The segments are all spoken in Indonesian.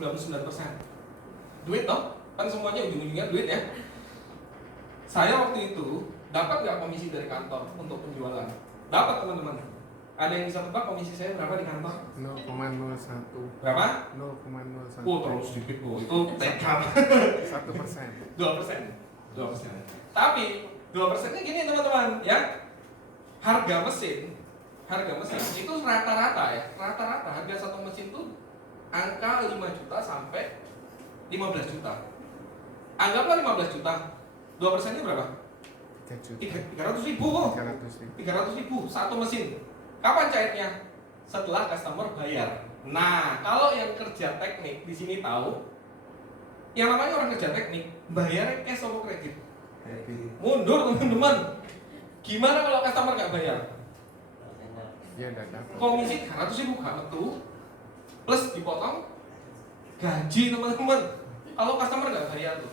99%. Duit toh, kan semuanya ujung-ujungnya duit ya. Saya waktu itu dapat nggak komisi dari kantor untuk penjualan? Dapat teman-teman. Ada yang bisa tebak komisi saya berapa di kantor? 0,01. Berapa? 0,01. Oh terlalu sedikit bu, itu TK. 1%. 2%. Tapi 2%-nya gini teman-teman ya. Harga mesin itu rata-rata ya. Rata-rata harga satu mesin itu angka 5 juta sampai 15 juta. Anggaplah 15 juta. 2%-nya berapa? 300 ribu. 300 ribu satu mesin. Kapan cairnya? Setelah customer bayar. Nah, kalau yang kerja teknik di sini tahu, yang namanya orang kerja teknik, bayar cash atau kredit? Mundur teman-teman. Gimana kalau customer nggak bayar? Dia nggak dapat. Komisi 300 ribu nggak metu, plus dipotong gaji teman-teman. Kalau customer nggak bayar tuh.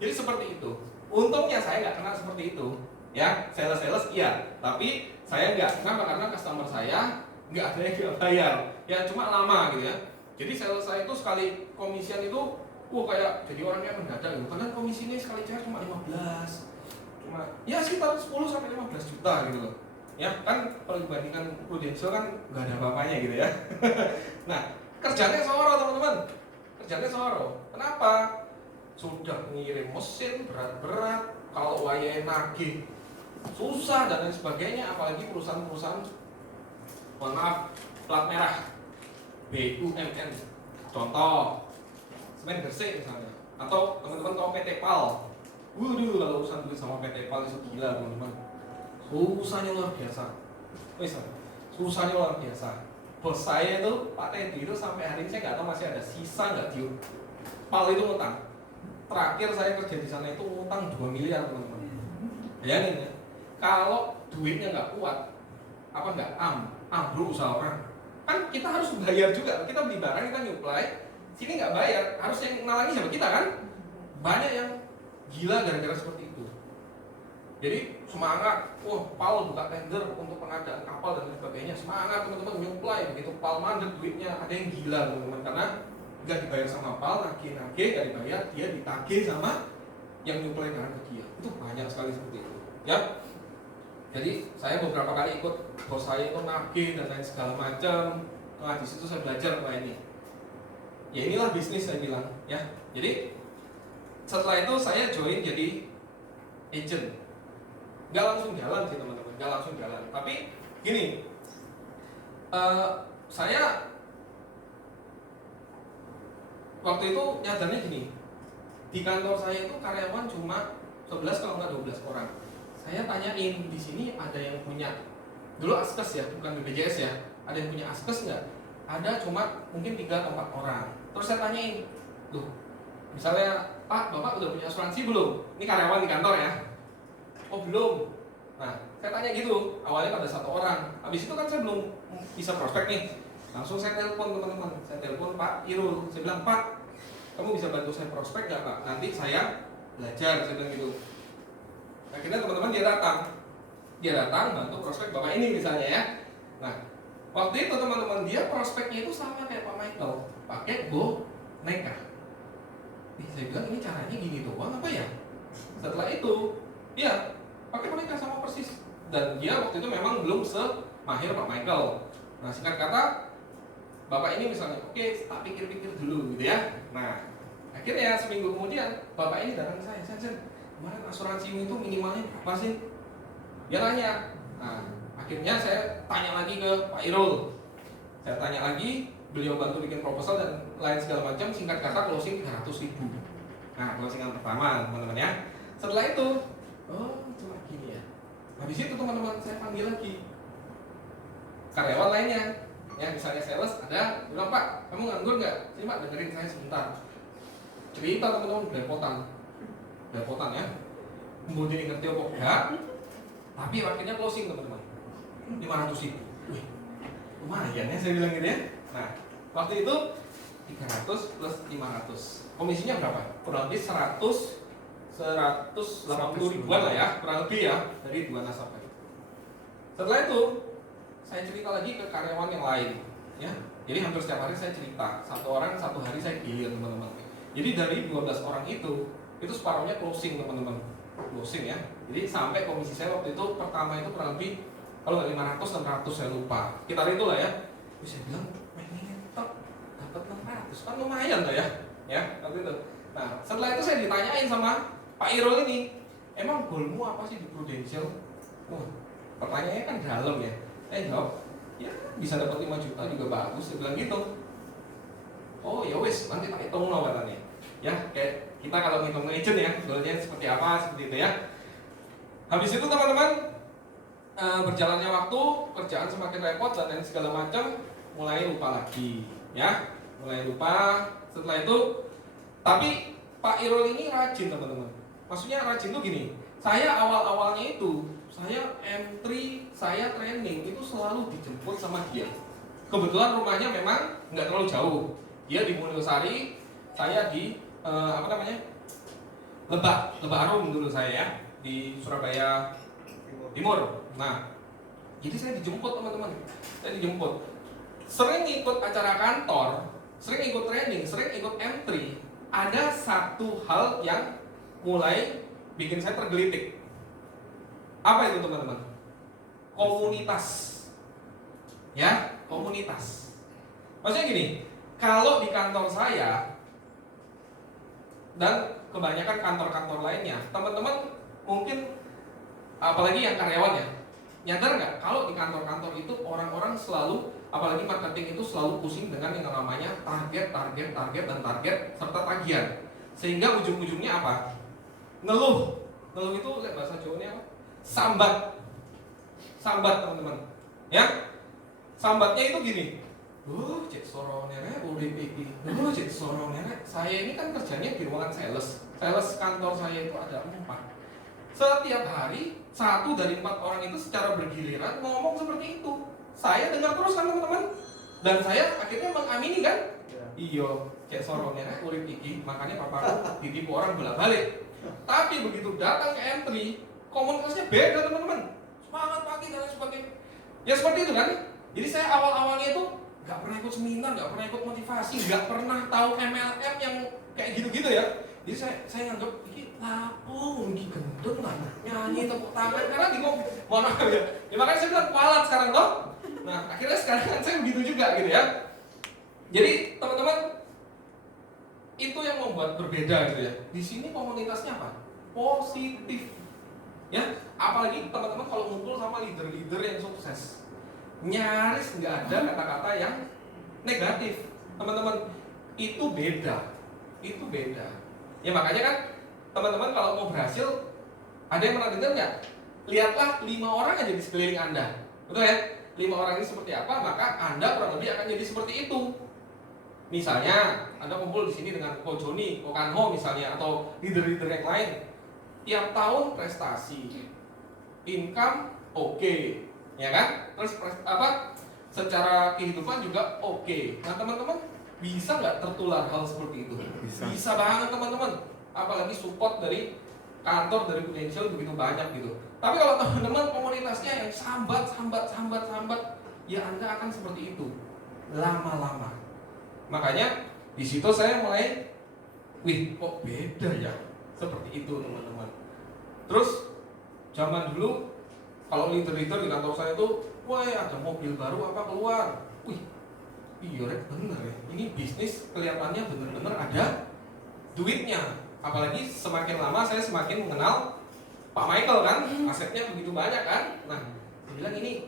Jadi seperti itu. Untungnya saya nggak kenal seperti itu. Ya, sales iya, tapi saya nggak. Kenapa? Karena customer saya nggak ada yang nggak bayar. Ya cuma lama gitu ya. Jadi sales saya itu sekali komisian itu, kayak jadi orangnya mendadak gitu. Karena komisinya sekali cair cuma 15, cuma ya sekitar 10 sampai 15 juta gitu loh. Ya kan kalau dibandingkan Prudential kan nggak ada apa-apanya gitu ya. Nah kerjanya soro teman-teman, kerjanya soro. Kenapa? Sudah ngirim mesin berat-berat, kalau wayai nagih susah dan lain sebagainya, apalagi perusahaan-perusahaan mohon maaf plat merah BUMN, contoh semen Gresik misalnya, atau teman-teman tahu PT PAL. Waduh, kalau urusan duit sama PT PAL itu gila teman-teman, susahnya luar biasa. Susahnya luar biasa. Bos saya itu Pak Teddy itu sampai hari ini saya nggak tahu masih ada sisa nggak di PAL itu ngutang. Terakhir saya kerja di sana itu ngutang 2 miliar teman-teman. Bayangin ya, kalau duitnya nggak kuat, apa nggak ambruk usaha orang. Kan kita harus bayar juga. Kita beli barang, kita nyuplai, sini nggak bayar, harus yang nalangi siapa? Kita kan. Banyak yang gila gara-gara seperti itu. Jadi semangat, PAL buka tender untuk pengadaan kapal dan lain sebagainya. Semangat teman-teman nyuplai, begitu PAL mandek duitnya, ada yang gila teman-teman karena nggak dibayar sama PAL, nagih nggak dibayar, dia ditagih sama yang nyuplai barang ke dia. Itu banyak sekali seperti itu. Ya, jadi saya beberapa kali ikut bos saya itu nagih dan lain segala macam. Nah di situ saya belajar apa ini. Ya inilah bisnis saya bilang. Ya, jadi setelah itu saya join jadi agent. Gak langsung jalan sih teman-teman, gak langsung jalan. Tapi gini, saya waktu itu nyadarnya gini, di kantor saya itu karyawan cuma 11 kalau nggak 12 orang. Saya tanyain di sini ada yang punya dulu askes ya, bukan BPJS ya, ada yang punya askes nggak? Ada, cuma mungkin 3 atau 4 orang. Terus saya tanyain, tuh, misalnya Pak, Bapak udah punya asuransi belum? Ini karyawan di kantor ya. Oh belum. Nah, saya tanya gitu. Awalnya ada 1 orang. Habis itu kan saya belum bisa prospek nih. Langsung saya telepon teman-teman. Saya telepon Pak Irul. Saya bilang, Pak, kamu bisa bantu saya prospek nggak Pak? Nanti saya belajar. Saya bilang gitu. Akhirnya teman-teman dia datang bantu prospek Bapak ini misalnya ya. Nah, waktu itu teman-teman dia prospeknya itu sama kayak Pak Michael, pakai boneka. Saya bilang ini caranya gini doang apa ya? Setelah itu, dia pakai boneka sama persis. Dan dia waktu itu memang belum semahir Pak Michael. Nah, singkat kata, Bapak ini misalnya, oke, tak pikir-pikir dulu gitu ya. Nah, akhirnya seminggu kemudian Bapak ini datang ke saya, Sen, kemarin asuransimu itu minimalnya berapa sih? Dia nanya. Nah, akhirnya saya tanya lagi ke Pak Irul. Saya tanya lagi, beliau bantu bikin proposal dan lain segala macam. Singkat kata closing 300 ribu. Nah, closingan pertama teman-teman ya. Setelah itu, cuma gini ya. Habis itu teman-teman saya panggil lagi karyawan lainnya. Ya, misalnya sales ada, bilang Pak, kamu nganggur nggak? Sini Pak, dengerin saya sebentar. Cerita teman-teman belepotan ya. Kemudian ngerti apa enggak? Tapi akhirnya closing teman-teman 500 ribu. Wih, lumayan ya saya bilang gitu ya. Nah, waktu itu 300 plus 500. Komisinya berapa? Kurang lebih 180 ribuan lah ya, kurang lebih ya, dari 2 nasabah itu. Setelah itu, saya cerita lagi ke karyawan yang lain, ya. Jadi hampir setiap hari saya cerita, satu orang satu hari saya gilir teman-teman. Jadi dari 12 orang itu separuhnya closing teman-teman, closing ya. Jadi sampai komisi saya waktu itu pertama itu kurang lebih kalau nggak 500 600 saya lupa. Kita itu lah ya. Terus saya bilang, ini top dapat 600 kan lumayan lah ya, ya waktu itu. Nah setelah itu saya ditanyain sama Pak Irul ini, emang goalmu apa sih di Prudential? Wah, pertanyaannya kan dalam ya. Saya jawab, ya bisa dapat 5 juta juga bagus. Saya bilang gitu. Oh ya wes, nanti tak hitung no katanya. Ya kayak kita kalau ngitung agent ya, goalnya seperti apa, seperti itu ya. Habis itu teman-teman, berjalannya waktu, kerjaan semakin repot dan lain segala macam, mulai lupa lagi, ya, mulai lupa. Setelah itu, tapi Pak Irul ini rajin teman-teman. Maksudnya rajin tuh gini, saya awal-awalnya itu, saya entry, saya training itu selalu dijemput sama dia. Kebetulan rumahnya memang nggak terlalu jauh. Dia di Mulyosari, saya di Lebak Harum dulu saya ya, di Surabaya Timur. Nah, jadi saya dijemput teman-teman. Saya dijemput. Sering ikut acara kantor, sering ikut training, sering ikut entry. Ada satu hal yang mulai bikin saya tergelitik. Apa itu teman-teman? Komunitas. Ya, komunitas. Maksudnya gini, kalau di kantor saya dan kebanyakan kantor-kantor lainnya, teman-teman mungkin apalagi yang karyawan ya, nyadar nggak kalau di kantor-kantor itu orang-orang selalu, apalagi marketing itu selalu pusing dengan yang namanya target dan target serta tagihan, sehingga ujung-ujungnya apa? Ngeluh itu bahasa Jawanya apa? Sambat teman-teman, ya. Sambatnya itu gini, cek soronere udah pikir, cek soronere. Saya ini kan kerjanya di ruangan sales kantor saya itu ada 4. Setiap hari 1 dari 4 orang itu secara bergiliran ngomong seperti itu. Saya dengar terus kan teman-teman, dan saya akhirnya mengamini kan. Iyo, cek soronere urip iki, makanya papaku ditipu orang bolak-balik. Tapi begitu datang ke entry, komunitasnya beda teman-teman. Semangat pagi dan lain sebagainya. Ya seperti itu kan. Jadi saya awal-awalnya itu nggak pernah ikut seminar, nggak pernah ikut motivasi, nggak pernah tahu MLM yang kayak gitu-gitu ya. Jadi saya nganggap ini lapo, ini gendeng lah, nyanyi tepuk tangan karena di mana ya. Ya makanya saya bilang kualat sekarang loh. Nah akhirnya sekarang kan saya begitu juga gitu ya. Jadi teman-teman, itu yang membuat berbeda gitu ya. Di sini komunitasnya apa? Positif. Ya, apalagi teman-teman kalau ngumpul sama leader-leader yang sukses, nyaris nggak ada kata-kata yang negatif. Teman-teman, itu beda. Ya makanya kan teman-teman kalau mau berhasil, ada yang pernah dengar nggak? Lihatlah 5 orang aja di sekeliling Anda, betul ya? 5 orang ini seperti apa, maka Anda kurang lebih akan jadi seperti itu. Misalnya, Anda kumpul di sini dengan Ko Joni, Ko Kanho misalnya, atau leader-leader yang lain. Tiap tahun prestasi, income oke, ya kan? Terus secara kehidupan juga oke. Nah teman-teman, bisa nggak tertular hal seperti itu? Bisa banget teman-teman. Apalagi support dari kantor, dari Prudential begitu banyak gitu. Tapi kalau teman-teman komunitasnya yang sambat, ya Anda akan seperti itu lama-lama. Makanya di situ saya mulai, kok beda ya, seperti itu teman-teman. Terus zaman dulu kalau leader-leader di kantor saya itu, ada mobil baru apa keluar, iya bener ya, ini bisnis kelihatannya bener-bener ada duitnya. Apalagi semakin lama saya semakin mengenal Pak Michael kan, asetnya begitu banyak kan. Nah, dia bilang ini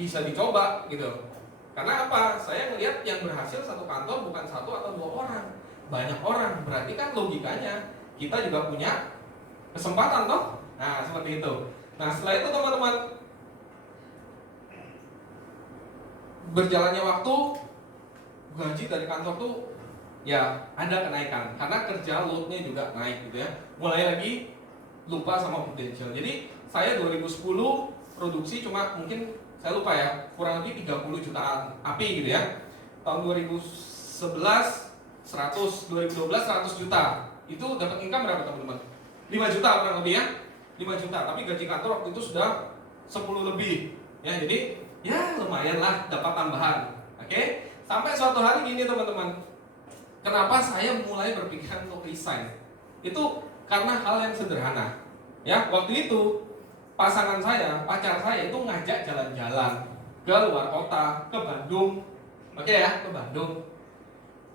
bisa dicoba gitu. Karena apa? Saya melihat yang berhasil satu kantor bukan 1 atau 2 orang, banyak orang. Berarti kan logikanya kita juga punya kesempatan toh. Nah seperti itu. Nah setelah itu teman-teman, berjalannya waktu, gaji dari kantor tuh ya ada kenaikan karena kerja loadnya juga naik gitu ya. Mulai lagi lupa sama Prudential. Jadi saya 2010 produksi cuma mungkin saya lupa ya, kurang lebih 30 jutaan api gitu ya. Tahun 2011 100, 2012 100 juta. Itu dapat income berapa teman-teman? 5 juta kurang lebih ya. 5 juta, tapi gaji kantor waktu itu sudah 10 lebih. Ya, jadi ya lumayan lah dapat tambahan. Oke, sampai suatu hari gini teman-teman, kenapa saya mulai berpikiran untuk resign? Itu karena hal yang sederhana. Ya, waktu itu pasangan saya, pacar saya itu ngajak jalan-jalan ke luar kota, ke Bandung. Oke ya, ke Bandung.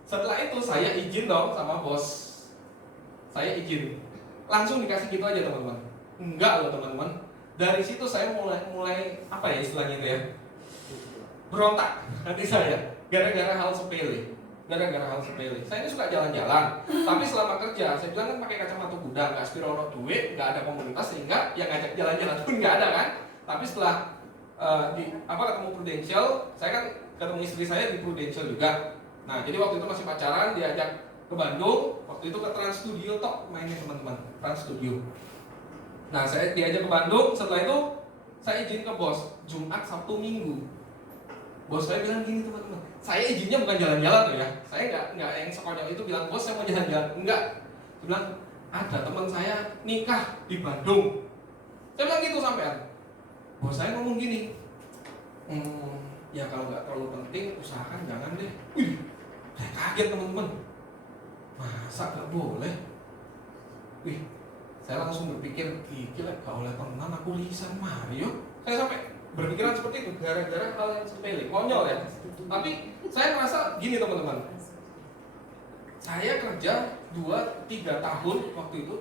Setelah itu saya izin dong sama bos. Saya izin. Langsung dikasih gitu aja teman-teman. Enggak loh teman-teman. Dari situ saya mulai apa ya istilahnya itu ya? Berontak hati saya gara-gara hal sepele. Gara-gara hal sepele. Saya ini suka jalan-jalan, tapi selama kerja saya bilang kan pakai kacamata kuda, nggak spirono duit, nggak ada komunitas sehingga yang ngajak jalan-jalan pun nggak ada kan. Tapi setelah ketemu Prudential, saya kan ketemu istri saya di Prudential juga. Nah, jadi waktu itu masih pacaran, diajak ke Bandung, waktu itu ke Trans Studio Tok mainnya teman-teman, Trans Studio. Nah, saya diajak ke Bandung, setelah itu saya izin ke bos, Jumat, Sabtu, Minggu. Bos saya bilang gini teman-teman, saya izinnya bukan jalan-jalan tuh ya, saya nggak yang sekonyol itu bilang bos saya mau jalan-jalan, enggak. Dia bilang ada teman saya nikah di Bandung. Saya bilang gitu sampean. Bos saya ngomong gini, ya kalau nggak terlalu penting usahakan jangan deh. Wih, saya kaget teman-teman. Masa nggak boleh? Wih, saya langsung berpikir, gila gak oleh temenan aku lisan Mario. Saya sampai berpikiran seperti itu gara-gara hal yang sepele, konyol ya. Tapi saya merasa gini teman-teman. Saya kerja 2-3 tahun waktu itu,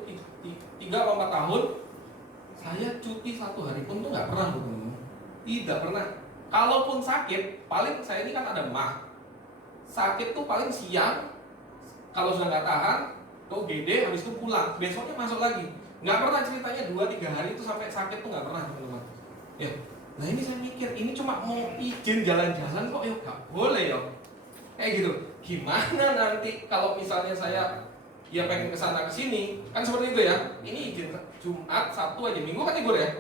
3-4 tahun. Saya cuti 1 hari pun tuh nggak pernah teman-teman. Tidak pernah. Kalaupun sakit, paling saya ini kan ada mah. Sakit tuh paling siang. Kalau sudah nggak tahan, ke UGD, habis itu pulang. Besoknya masuk lagi. Nggak pernah ceritanya 2-3 hari itu sampai sakit tuh nggak pernah teman-teman. Ya. Nah ini saya mikir, ini cuma mau izin jalan-jalan kok ya nggak boleh ya. Kayak gitu. Gimana nanti kalau misalnya saya ya pengen kesana kesini, kan seperti itu ya. Ini izin Jumat, Sabtu aja, Minggu kan libur ya.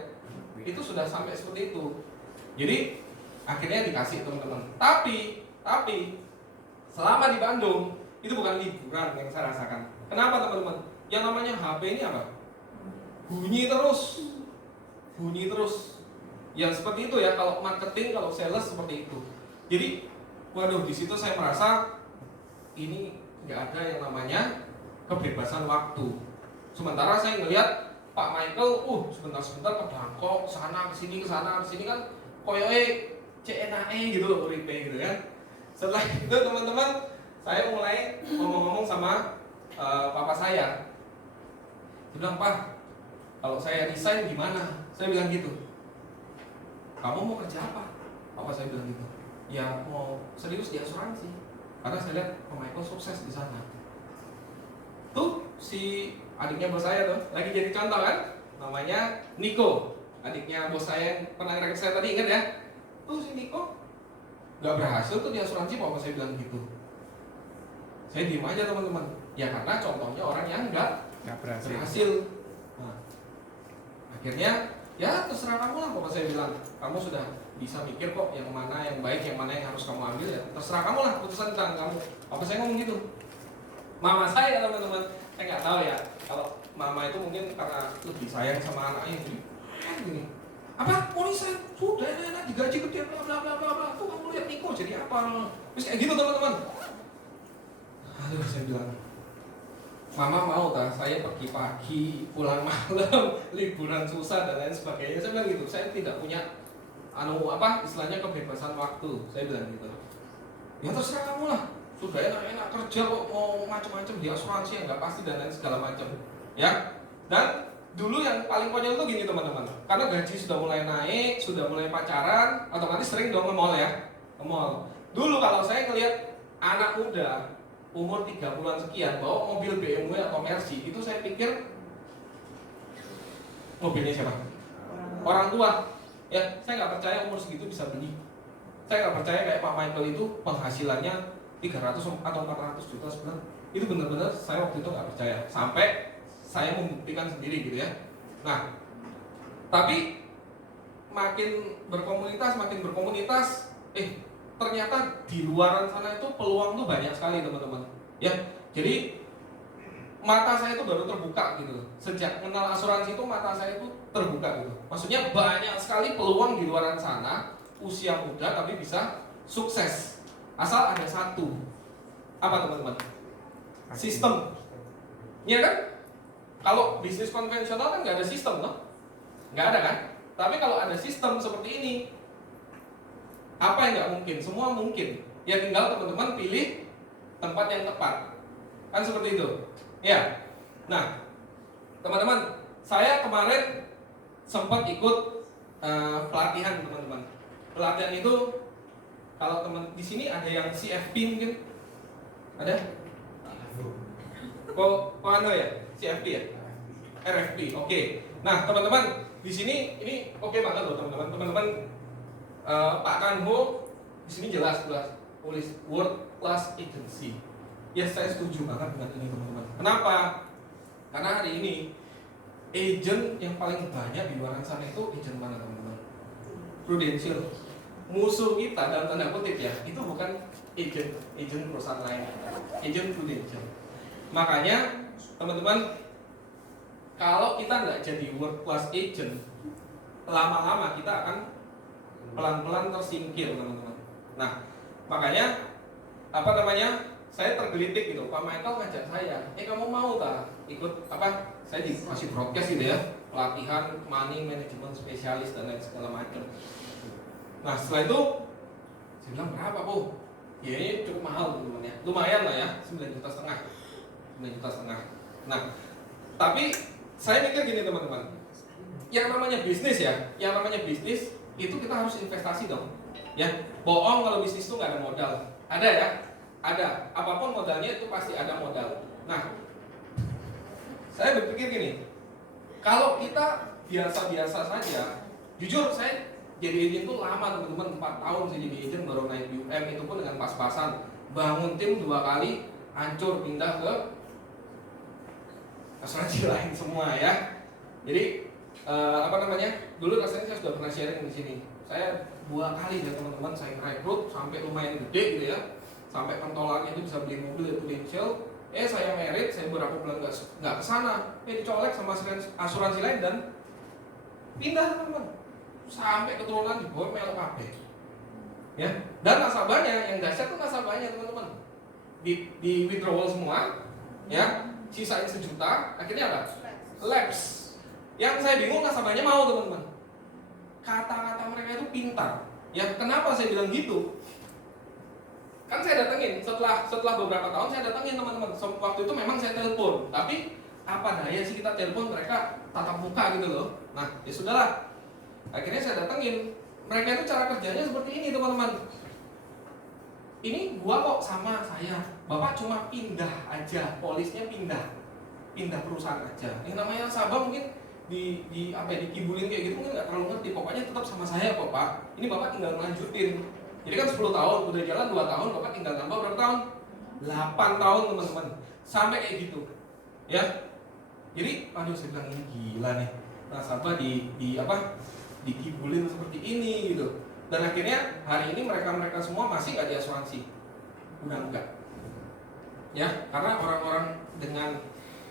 Itu sudah sampai seperti itu. Jadi akhirnya dikasih teman-teman. Tapi selama di Bandung itu bukan liburan yang saya rasakan. Kenapa teman-teman? Yang namanya HP ini apa? Bunyi terus. Ya seperti itu ya, kalau marketing, kalau sales seperti itu. Jadi, waduh, di situ saya merasa ini nggak ada yang namanya kebebasan waktu. Sementara saya ngelihat Pak Michael, sebentar ke Bangkok, ke sini kan, koyoke CNAE gitu loh, uripe gitu kan. Setelah itu teman-teman, saya mulai ngomong-ngomong sama papa saya. Dia bilang, Pak, kalau saya resign gimana? Saya bilang gitu. Kamu mau kerja apa? Papa saya bilang gitu. Ya mau serius di asuransi. Karena saya lihat Pak Michael sukses di sana. Tuh si adiknya bos saya tuh lagi jadi contoh kan? Namanya Niko. Adiknya bos saya yang pernah ngerakit saya tadi, ingat ya? Tuh si Niko nggak berhasil tuh di asuransi, papa saya bilang gitu. Saya diem aja teman-teman. Ya karena contohnya orang yang nggak berhasil. Nah, akhirnya ya terserah kamu lah, papa saya bilang. Kamu sudah bisa mikir kok yang mana yang baik, yang mana yang harus kamu ambil, ya terserah kamu lah, putusan tentang kamu. Papa saya ngomong gitu. Mama saya teman-teman, saya nggak tahu ya. Kalau mama itu mungkin karena lebih sayang sama anaknya gini. Apa? Polisi sudah enak digaji gede bla bla bla bla. Tuh kamu lihat Niko jadi apa? Terus kayak gitu teman-teman. Aduh, saya bilang, Mama mau tak saya pergi pagi, pulang malam, liburan susah dan lain sebagainya. Saya bilang gitu. Saya tidak punya istilahnya kebebasan waktu. Saya bilang gitu. Ya terserah kamu lah. Sudah enak-enak kerja kok, mau macam-macam di asuransi yang nggak pasti dan lain segala macam. Ya. Dan dulu yang paling konyol itu gini teman-teman. Karena gaji sudah mulai naik, sudah mulai pacaran, otomatis sering dong ke mall ya. Ke mall. Dulu kalau saya ngelihat anak muda umur 30-an sekian bawa mobil BMW atau Mercy, itu saya pikir mobilnya siapa? Orang tua. Ya, saya nggak percaya umur segitu bisa beli. Saya nggak percaya kayak Pak Michael itu penghasilannya 300 atau 400 juta sebulan. Itu benar-benar saya waktu itu nggak percaya. Sampai saya membuktikan sendiri gitu ya. Nah, tapi makin berkomunitas, ternyata di luaran sana itu peluang tuh banyak sekali teman-teman. Ya, jadi mata saya itu baru terbuka gitu. Sejak kenal asuransi itu mata saya itu terbuka gitu. Maksudnya banyak sekali peluang di luaran sana usia muda tapi bisa sukses. Asal ada satu. Apa teman-teman? Sistem. Iya kan? Kalau bisnis konvensional kan nggak ada sistem, loh. Nggak ada kan? Tapi kalau ada sistem seperti ini, apa yang nggak mungkin? Semua mungkin. Ya tinggal teman-teman pilih tempat yang tepat. Kan seperti itu. Ya. Nah, teman-teman, saya kemarin sempat ikut pelatihan teman-teman. Pelatihan itu kalau teman di sini ada yang CFP mungkin? Ada? Kok ano ya? CFP ya? RFP. Oke. Nah, teman-teman, di sini ini oke banget loh teman-teman. Teman-teman Pak Kanho di sini jelas tulis World Class Agency. Ya, saya setuju banget dengan ini teman-teman. Kenapa? Karena hari ini agent yang paling banyak di luar sana itu agent mana teman-teman? Prudential. Musuh kita dalam tanda kutip ya, itu bukan agent perusahaan lain, agent Prudential. Makanya teman-teman, kalau kita nggak jadi world class agent, lama-lama kita akan pelan-pelan tersingkir teman-teman. Nah, makanya saya tergelitik gitu. Pak Michael ngajak saya, kamu mau tak ikut apa? Saya dikasih broadcast gitu ya, pelatihan money management spesialis dan lain segala macam. Nah, setelah itu saya bilang berapa Bu? Ya ini cukup mahal teman-teman ya, lumayan lah ya, 9,5 juta. 9,5 juta. Nah, tapi saya mikir gini teman-teman, yang namanya bisnis itu kita harus investasi dong. Ya, bohong kalau bisnis itu nggak ada modal. Ada ya, ada. Apapun modalnya itu pasti ada modal. Nah, saya berpikir gini, kalau kita biasa-biasa saja, jujur saya jadi agent itu lama teman-teman, 4 tahun saya jadi agent baru naik UM, itu pun dengan pas-pasan. Bangun tim 2 kali, hancur, pindah ke asuransi lain semua ya. Jadi dulu rasanya saya sudah pernah sharing di sini. Saya 2 kali ya teman-teman saya rekrut sampai lumayan gede gitu ya, sampai pentolannya itu bisa beli mobil ya Prudential. Saya merit, saya beberapa bulan nggak kesana, dicolek sama asuransi lain dan pindah teman-teman, sampai keturunan di bawah melok kabeh. Ya, dan nasabahnya yang dahsyat tuh nasabahnya teman-teman di withdrawal semua, ya sisain 1 juta, akhirnya apa? Lapse. Yang saya bingung nasabahnya mau teman-teman. Kata-kata mereka itu pintar. Ya kenapa saya bilang gitu? Kan saya datengin setelah beberapa tahun saya datengin teman-teman. Waktu itu memang saya telepon, tapi apa daya sih kita telepon mereka tatap muka gitu loh. Nah ya sudahlah. Akhirnya saya datengin. Mereka itu cara kerjanya seperti ini teman-teman. Ini gua kok sama saya. Bapak cuma pindah aja, polisnya pindah perusahaan aja. Yang namanya nasabah mungkin dikibulin kayak gitu mungkin nggak terlalu ngerti. Pokoknya tetap sama saya kok Pak. Ini Bapak tinggal lanjutin. Jadi kan 10 tahun udah jalan 2 tahun, Bapak tinggal nambah berapa tahun? 8 tahun teman-teman. Sampai kayak gitu. Ya. Jadi aduh saya bilang ini gila nih. Nasabah dikibulin seperti ini gitu. Dan akhirnya hari ini mereka semua masih nggak di asuransi. Udah enggak. Ya, karena orang-orang dengan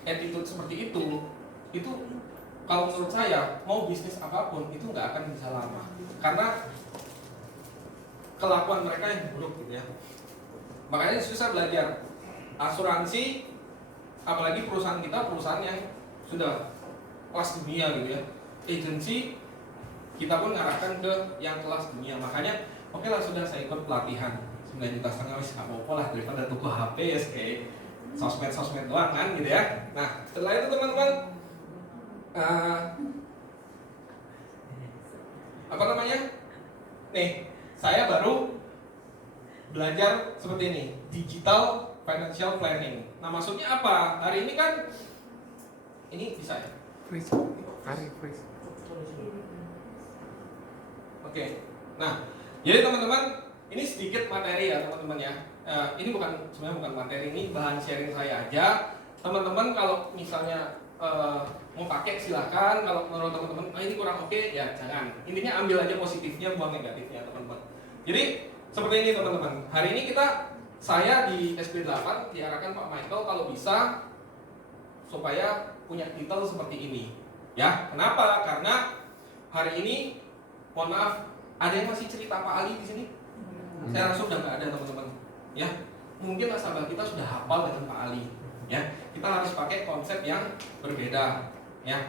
attitude seperti itu kalau menurut saya mau bisnis apapun itu nggak akan bisa lama karena kelakuan mereka yang buruk gitu ya. Makanya susah belajar asuransi, apalagi perusahaan kita perusahaan yang sudah kelas dunia gitu ya. Agensi kita pun ngarahkan ke yang kelas dunia. Makanya oke lah sudah saya ikut pelatihan 9,5 juta wis apa-apa lah daripada tuku HP ya kayak sosmed doang kan gitu ya. Nah setelah itu teman-teman nih saya baru belajar seperti ini, digital financial planning. Nah maksudnya apa? Hari ini kan ini bisa ya? Freeze. Oke. Nah jadi teman-teman ini sedikit materi ya teman-teman ya. Ini sebenarnya bukan materi, ini bahan sharing saya aja. Teman-teman kalau misalnya mau pakai silakan, kalau menurut teman-teman ini kurang oke ya jangan. Intinya ambil aja positifnya, buang negatifnya teman-teman. Jadi seperti ini teman-teman. Hari ini saya di SP8 diarahkan Pak Michael kalau bisa supaya punya titel seperti ini. Ya, kenapa? Karena hari ini mohon maaf Ada yang masih cerita Pak Ali di sini? Saya rasa sudah nggak ada teman-teman. Ya, mungkin nasabah kita sudah hafal dengan Pak Ali. Ya, kita harus pakai konsep yang berbeda. Ya,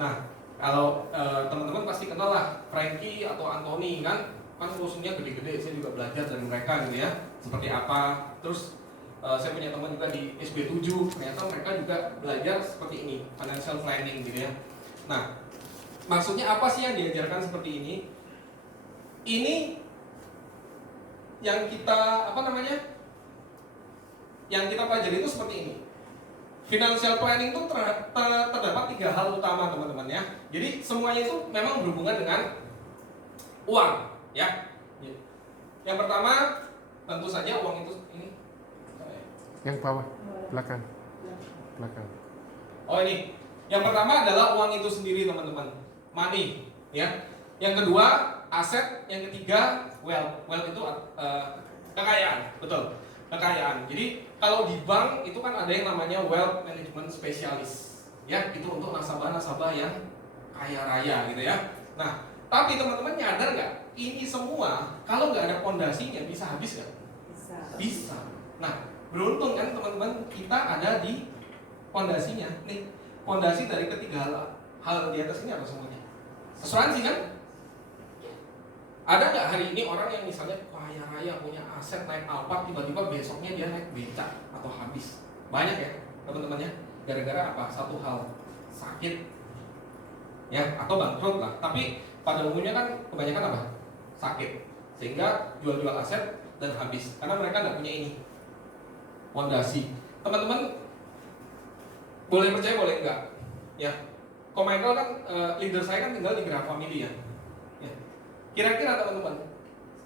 nah kalau teman-teman pasti kenal lah Frankie atau Anthony kan rusuhnya gede-gede. Saya juga belajar dari mereka gitu ya, seperti apa. Terus saya punya teman juga di SB7, ternyata mereka juga belajar seperti ini, financial planning gitu ya. Nah, maksudnya apa sih yang diajarkan seperti ini? Ini yang kita yang kita pelajari itu seperti ini. Financial planning itu terdapat 3 hal utama teman-teman ya. Jadi semuanya itu memang berhubungan dengan uang ya. Yang pertama tentu saja uang itu ini. Yang bawah, belakang. Oh ini. Yang pertama adalah uang itu sendiri teman-teman, money ya. Yang kedua aset, yang ketiga wealth. Wealth itu kekayaan, betul. Kekayaan. Jadi kalau di bank itu kan ada yang namanya wealth management specialist. Ya, itu untuk nasabah-nasabah yang kaya raya gitu ya. Nah, tapi teman-teman nyadar nggak? Ini semua kalau nggak ada pondasinya bisa habis nggak? Bisa. Nah, beruntung kan teman-teman kita ada di pondasinya. Nih, pondasi dari ketiga hal di atas ini apa semuanya? Asuransi kan? Ada nggak hari ini orang yang misalnya kaya raya punya aset naik Alphard, tiba-tiba besoknya dia naik becak atau habis? Banyak ya teman-temannya. Gara-gara apa? Satu hal, sakit ya atau bangkrut lah. Tapi pada umumnya kan kebanyakan apa? Sakit. Sehingga jual-jual aset dan habis karena mereka nggak punya ini pondasi. Teman-teman boleh percaya boleh enggak ya. Ko Michael kan leader saya kan tinggal di Geraha Family ya. Kira-kira teman-teman,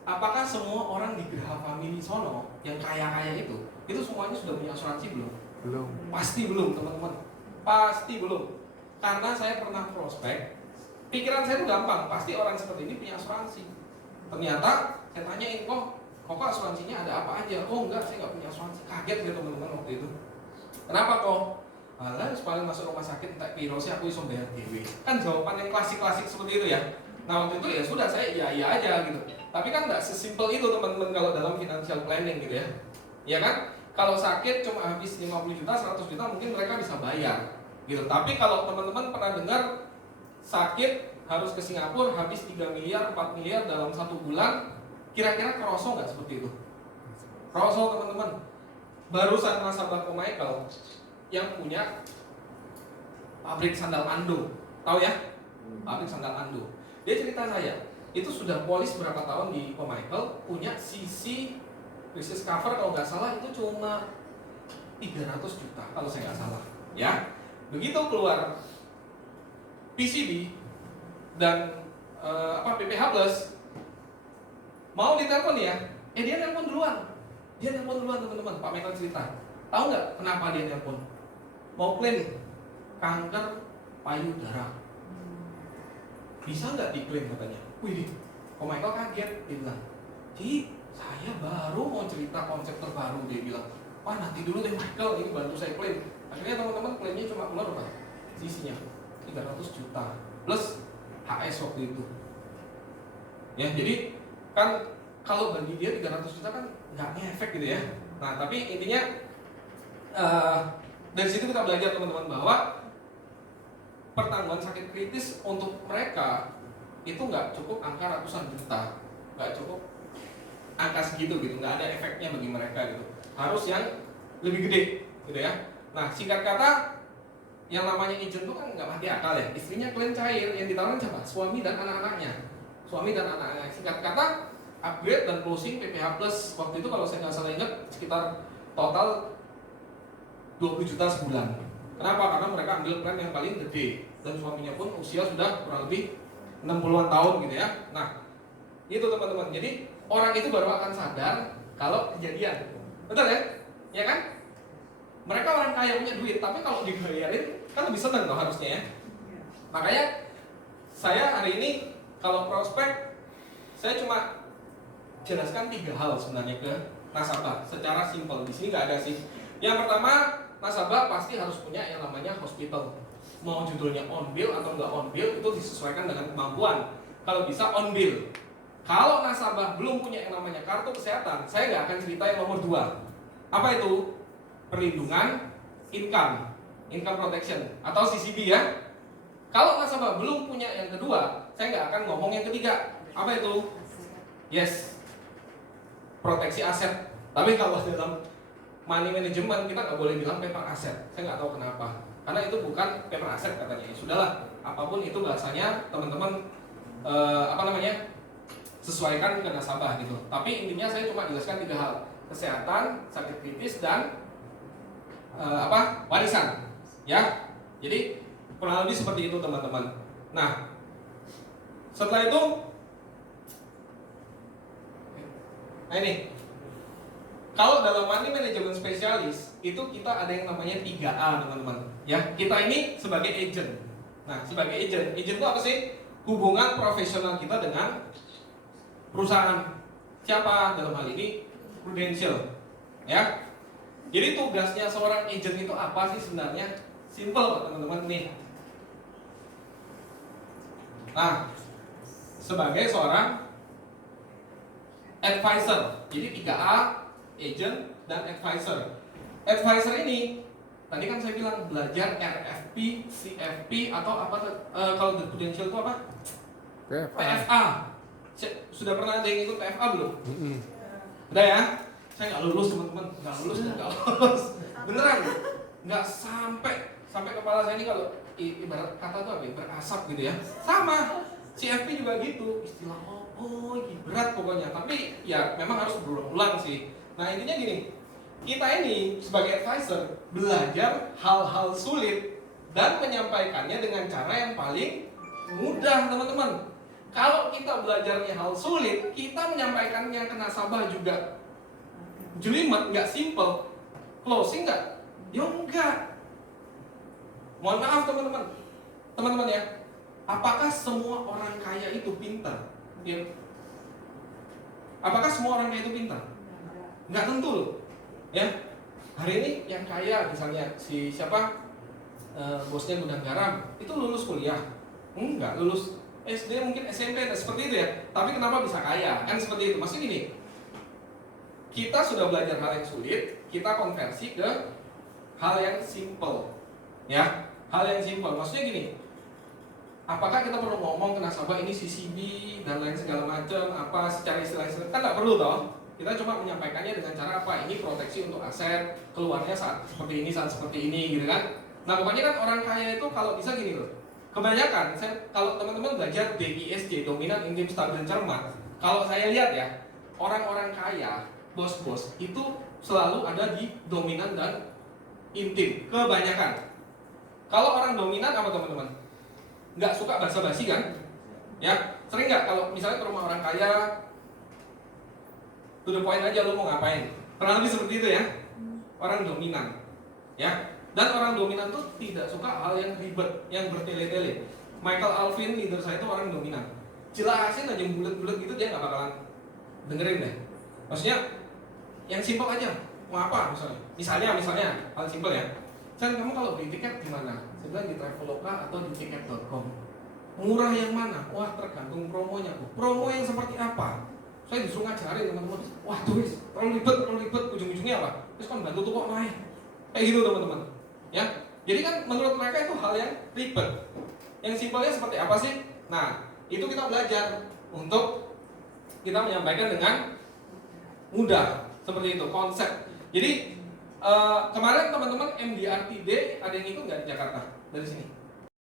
apakah semua orang di Geraha Family sono yang kaya-kaya itu semuanya sudah punya asuransi belum? Belum. Pasti belum teman-teman. Pasti belum. Karena saya pernah prospek, pikiran saya itu gampang, pasti orang seperti ini punya asuransi. Ternyata saya tanyain, kok asuransinya ada apa aja? Oh enggak, saya nggak punya asuransi. Kaget ya teman-teman waktu itu. Kenapa kok? Alah, paling masuk rumah sakit entek piro sih aku iso bayar dhewe. Kan jawaban yang klasik-klasik seperti itu ya. Nah waktu itu ya sudah saya iya aja gitu. Tapi kan nggak sesimpel itu teman-teman kalau dalam financial planning gitu ya. Ya kan? Kalau sakit cuma habis 50 juta, 100 juta mungkin mereka bisa bayar gitu. Tapi kalau teman-teman pernah dengar sakit harus ke Singapura habis 3 miliar, 4 miliar dalam 1 bulan, kira-kira kerosok nggak seperti itu? Kerosok teman-teman. Barusan nasabah Ko Michael yang punya pabrik sandal Ando, tahu ya? Pabrik sandal Ando. Dia cerita saya, itu sudah polis berapa tahun di Ko Michael, punya CC business cover kalau nggak salah itu cuma 300 juta kalau saya nggak salah. Ya, begitu keluar PCB dan PPH Plus, mau ditelepon ya, dia nelpon duluan. Dia nelpon duluan teman-teman. Pak Michael cerita, tahu nggak kenapa dia nelpon? Mau klaim kanker payudara. Bisa nggak diklaim katanya? Wih, Ko Michael kaget, dia bilang, Ci, saya baru mau cerita konsep terbaru. Dia bilang, wah nanti dulu deh Michael, ini bantu saya klaim. Akhirnya teman-teman klaimnya cuma keluar berapa? Sisinya 300 juta plus HS waktu itu. Ya, jadi kan kalau bagi dia 300 juta kan nggak ngefek gitu ya. Nah, tapi intinya dari situ kita belajar teman-teman bahwa pertanggungan sakit kritis untuk mereka itu nggak cukup angka ratusan juta, nggak cukup angka segitu gitu, nggak ada efeknya bagi mereka gitu. Harus yang lebih gede gitu ya. Nah, singkat kata, yang namanya agent itu kan nggak mati akal ya. Istrinya klaim cair, yang ditawarin siapa? Suami dan anak-anaknya. Suami dan anak-anaknya. Singkat kata, upgrade dan closing PPH Plus waktu itu kalau saya nggak salah ingat sekitar total 20 juta sebulan. Kenapa? Karena mereka ambil plan yang paling gede dan suaminya pun usia sudah kurang lebih 60-an tahun gitu ya. Nah, itu teman-teman. Jadi orang itu baru akan sadar kalau kejadian. Betul ya? Ya kan? Mereka orang kaya punya duit, tapi kalau dibayarin kan lebih senang loh harusnya ya. Makanya saya hari ini kalau prospek saya cuma jelaskan 3 hal sebenarnya ke nasabah secara simpel. Di sini nggak ada sih. Yang pertama, nasabah pasti harus punya yang namanya hospital. Mau judulnya on bill atau nggak on bill itu disesuaikan dengan kemampuan. Kalau bisa on bill, Kalau nasabah belum punya yang namanya kartu kesehatan, saya nggak akan cerita yang nomor 2. Apa itu? Perlindungan income protection atau CCB ya. Kalau nasabah belum punya yang kedua, saya nggak akan ngomong yang ketiga. Apa itu? Yes, proteksi aset. Tapi kalau dalam money management kita nggak boleh bilang paper aset. Saya nggak tahu kenapa. Karena itu bukan paper aset katanya. Ya sudahlah, apapun itu bahasanya teman-teman sesuaikan ke nasabah gitu. Tapi intinya saya cuma jelaskan 3 hal: kesehatan, sakit kritis, dan warisan. Ya, jadi kurang lebih seperti itu teman-teman. Nah, setelah itu, ini kalau dalam money management spesialis itu kita ada yang namanya 3A teman-teman. Ya, kita ini sebagai agent. Nah, sebagai agent itu apa sih? Hubungan profesional kita dengan perusahaan. Siapa dalam hal ini? Prudential. Ya. Jadi tugasnya seorang agent itu apa sih sebenarnya? Simple teman-teman nih. Nah, sebagai seorang advisor. Jadi 3A, agent dan advisor. Advisor ini tadi kan saya bilang belajar RFP, CFP atau apa kalau di Prudential itu apa? PFA. Sudah pernah ada yang ikut PFA belum? Udah ya? Saya nggak lulus teman-teman, nggak lulus. Beneran, nggak sampai kepala saya ini kalau ibarat kata tuh apa? Berasap gitu ya. Sama, CFP juga gitu. Istilah berat pokoknya. Tapi ya memang harus berulang-ulang sih. Nah intinya gini, kita ini sebagai advisor belajar hal-hal sulit dan menyampaikannya dengan cara yang paling mudah teman-teman. Kalau kita belajarnya hal sulit, kita menyampaikannya ke nasabah juga jelimet, nggak simple. Closing nggak? Ya enggak. Mohon maaf teman-teman ya. Apakah semua orang kaya itu pintar? Ya. Apakah semua orang kaya itu pintar? Nggak tentu loh. Ya. Hari ini yang kaya misalnya si siapa? Bosnya gudang garam, itu lulus kuliah? Enggak, lulus SD mungkin SMP dan seperti itu ya. Tapi kenapa bisa kaya? Kan seperti itu. Maksudnya gini, kita sudah belajar hal yang sulit, kita konversi ke hal yang simple. Ya, hal yang simple. Maksudnya gini, apakah kita perlu ngomong ke nasabah ini CCB dan lain segala macam apa secara istilah-istilah? Kan nggak perlu toh. Kita cuma menyampaikannya dengan cara apa? Ini proteksi untuk aset, keluarnya saat seperti ini, saat seperti ini, gitu kan? Nah pokoknya kan orang kaya itu kalau bisa gini loh. Kebanyakan, kalau teman-teman belajar DISC, dominan, intim, stabil, cermat, kalau saya lihat ya, orang-orang kaya, bos-bos itu selalu ada di dominan dan intim, kebanyakan. Kalau orang dominan apa teman-teman? Nggak suka basa-basi kan? Ya, sering nggak kalau misalnya ke rumah orang kaya, to the point aja lu mau ngapain? Kurang lebih seperti itu ya. Orang dominan, ya. Dan orang dominan tuh tidak suka hal yang ribet, yang bertele-tele. Michael Alvin, leader saya itu orang dominan. Jelasin aja bulat-bulat gitu dia nggak bakalan dengerin deh. Maksudnya yang simpel aja. Mau apa misalnya? Misalnya hal simpel ya. Chan, kamu kalau beli tiket di mana? Saya bilang di Traveloka atau di tiket.com. Murah yang mana? Wah tergantung promonya. Promo yang seperti apa? Saya disuruh ngajarin teman-teman. Wah tuh terlalu ribet. Ujung-ujungnya apa? Terus kan bantu tuh kok naik. Kayak gitu teman-teman. Ya, jadi kan menurut mereka itu hal yang ribet. Yang simpelnya seperti apa sih? Nah, itu kita belajar untuk kita menyampaikan dengan mudah seperti itu konsep. Jadi kemarin teman-teman MDRTD ada yang ikut nggak di Jakarta dari sini?